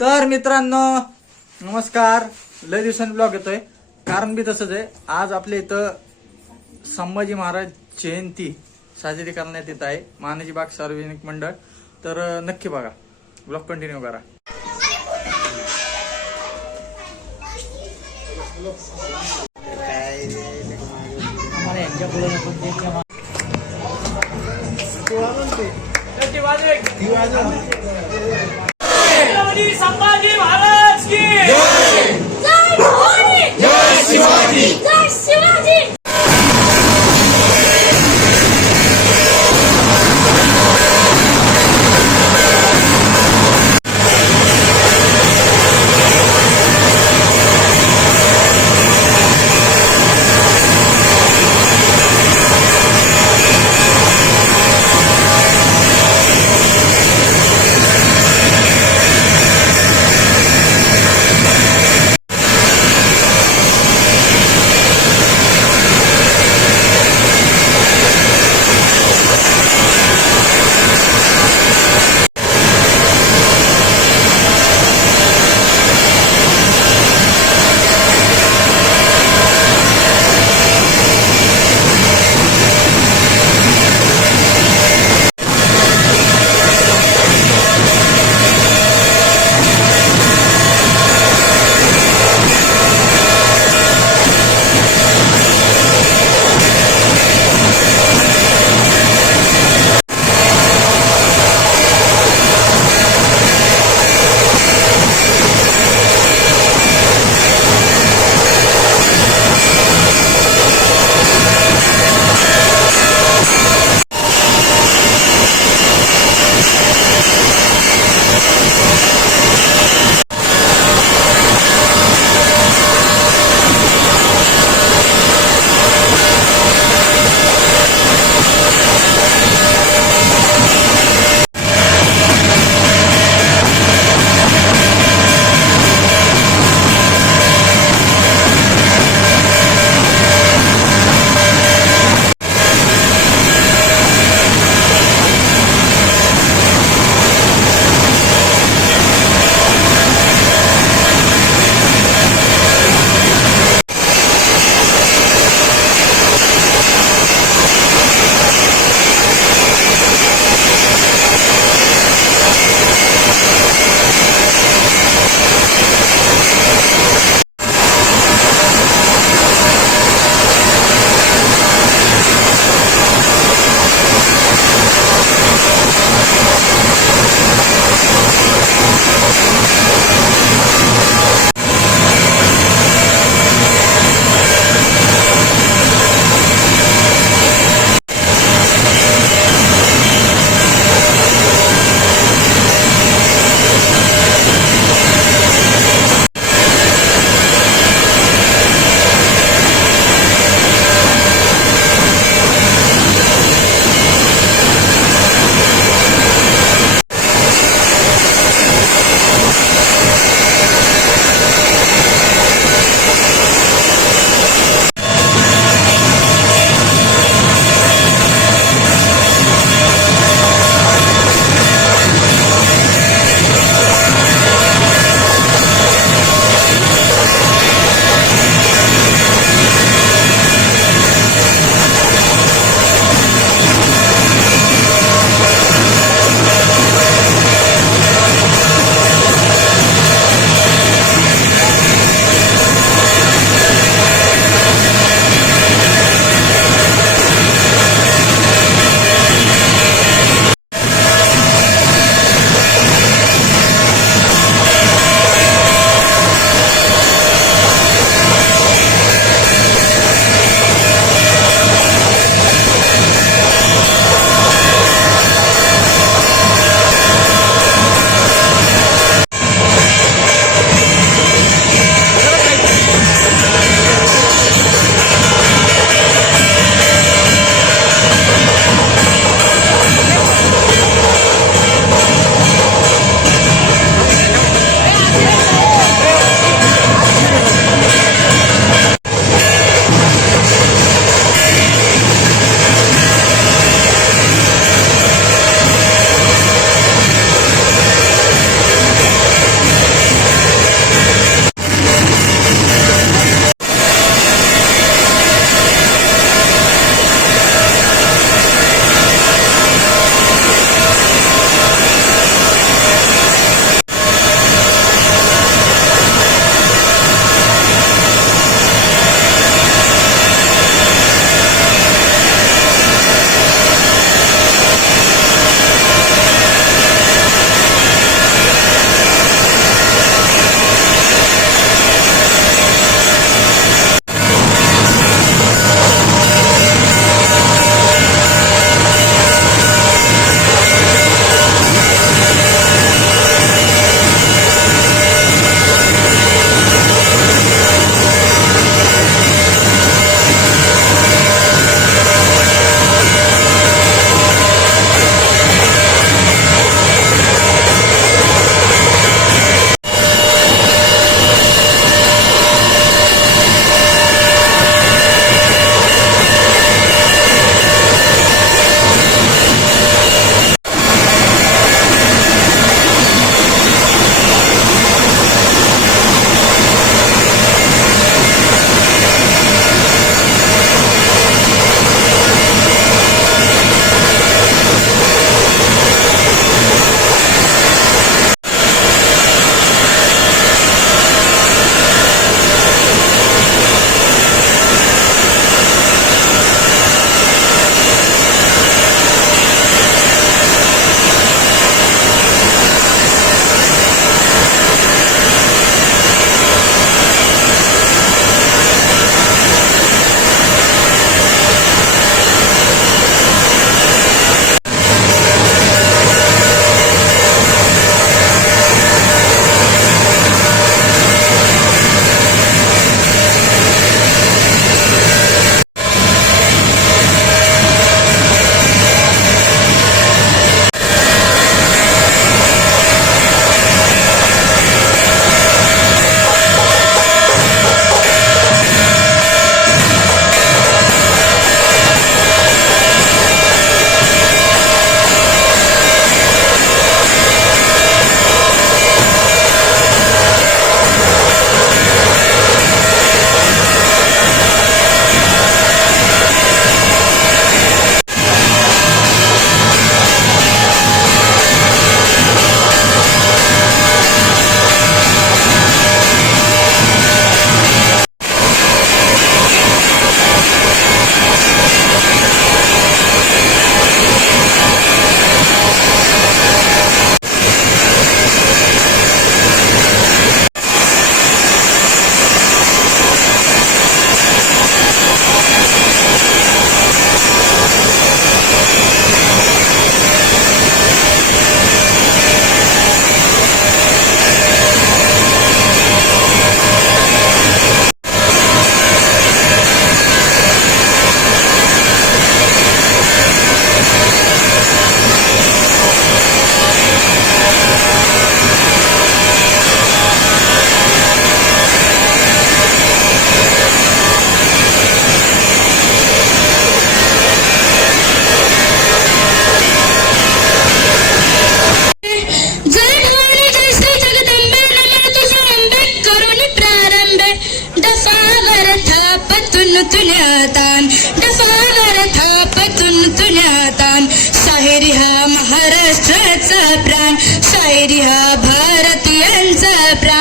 तर मित्रांनो नमस्कार. लय दिवसांनी ब्लॉग येतोय. कारण बी तसंच आहे आज आपल्या इथं संभाजी महाराज जयंती साजरी करण्यात येत आहे. मानाजी बाग सार्वजनिक मंडळ. तर नक्की बघा. ब्लॉग कंटिन्यू करा. छत्रपती संभाजी महाराज की. जय शिवाजी.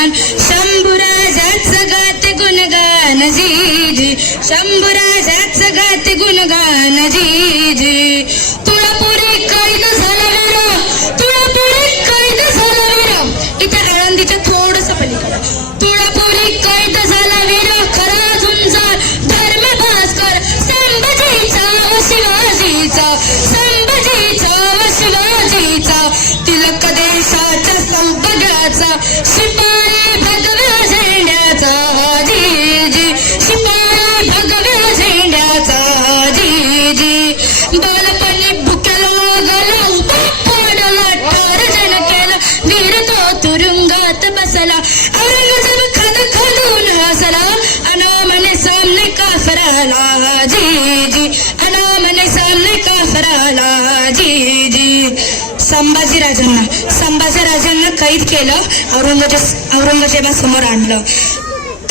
प्राण शंभूराजाचं गाते गुणगान जी जी शंभूराजाचं गाते गुणगान जी जी खालून हसला अनामने सामने काफराला जी जी. संभाजीराजांना संभाजीराजांना कैद केलं औरंगजेब औरंगजेबासमोर आणलं.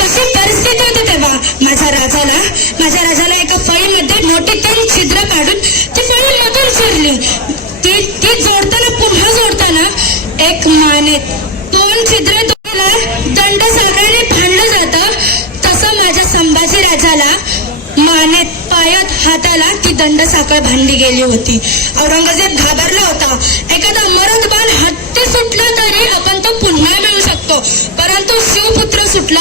कशी परिस्थिती होती तेव्हा. माझ्या राजाला माझ्या राजाला एका फळीमध्ये मोठी तीन छिद्र काढून ती फळी मधून फिरली ती ती जोडताना पुन्हा जोडताना एक माने दोन छिद्र हाताला ती दंड साखळ भांडली गेली होती. औरंगजेब घाबरला होता. एखादा मरद बाण हत्ती सुटला तरी आपण तो पुन्हा मिळू शकतो. परंतु शिवपुत्र सुटला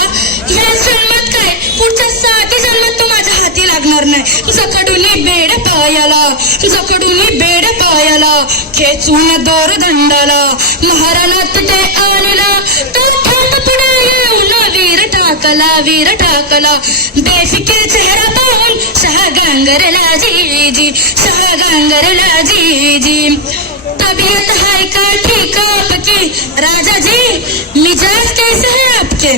या जन्मात काय? पुढच्या साती जन्मात तो माझ्या हाती लागणार नाही. जखडून बेड पायाला जखडून बेड पायाला खेचून दोर दंडाला महाराणात ते आणला. तो थंड पुढे वीर टाकला वीर टाकला बेफिकीर चेहरा पाहून शहा गांगरला जी जी शहा गांगरला जी जी तबीयत है का, ठीक आपकी? राजा जी, मिजाज कैसे है आपके?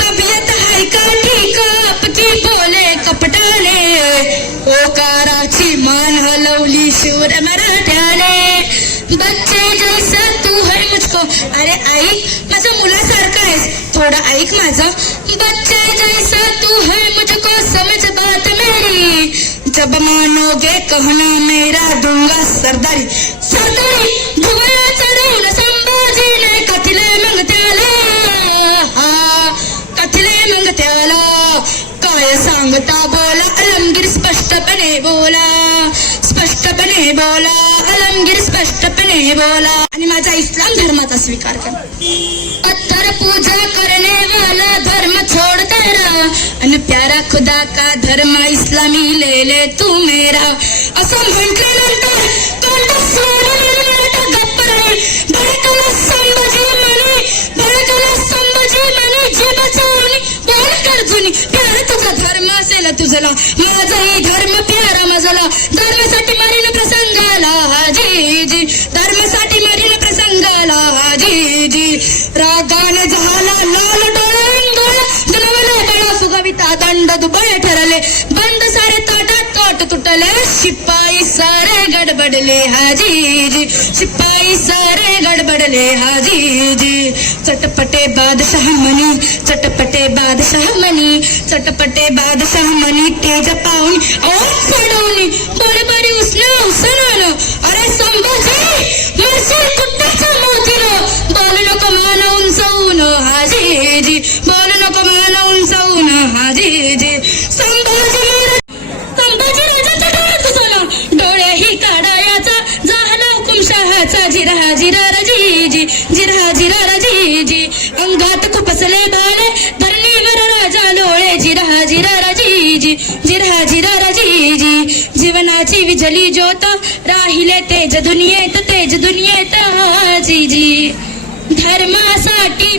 तबीयत है का, ठीक आपकी? बोले कपटाने ओकाराची मान हलवली शूर मराठ्याने बच्चे जैसा तू है मुझको। अरे ऐक माझ्या मुलासारखं आहेस थोडं ऐक माझं. बच्चे जैसा तू है मुझको समझ बात मेरी। जब मानोगे कहना मेरा दूंगा सरदारी। सरदारी भुवया चढवून संभाजीने कथिले मग त्याला हा, कथिले मग त्याला काय सांगता बोला अलमगीर स्पष्टपणे बोला. स्पष्टपणे बोला अलमगीर स्पष्टपणे बोला. आणि माझा इस्लाम धर्माचा स्वीकार करा. पत्थर पूजा करणे वाला धर्म छोड़ तेरा. आणि प्यारा खुदा का धर्म इस्लामी ले ले तू मेरा. असं म्हटल्यानंतर तोंड सोडून गप्प राहील तुझला माझाही धर्म गडबडले हाजी जी शिपाई सारे गडबडले हाजी जी चटपटे बादशाह मनी चटपटे बादशाह मनी चटपटे बादशाह मनी तेज पाहून और चढवली बडी बडी उसने उसनान अरे संभाजी मरशी कुट्टाचं मोतीनं बोल नको मान उंचावून हाजी जी बोल नको मान उंचावून हाजी जी जिरा जिरा रजी जिरा जिरा रजीजी. अंगात खुपसले बाले धरणीवर राजा लोळे जिरा जिरा रजीजी जिरा जिरा रजीजी. जीवनाची विजली ज्योत राहिले तेज दुनियेत तेज दुनियेत हाजी जी धर्मासाठी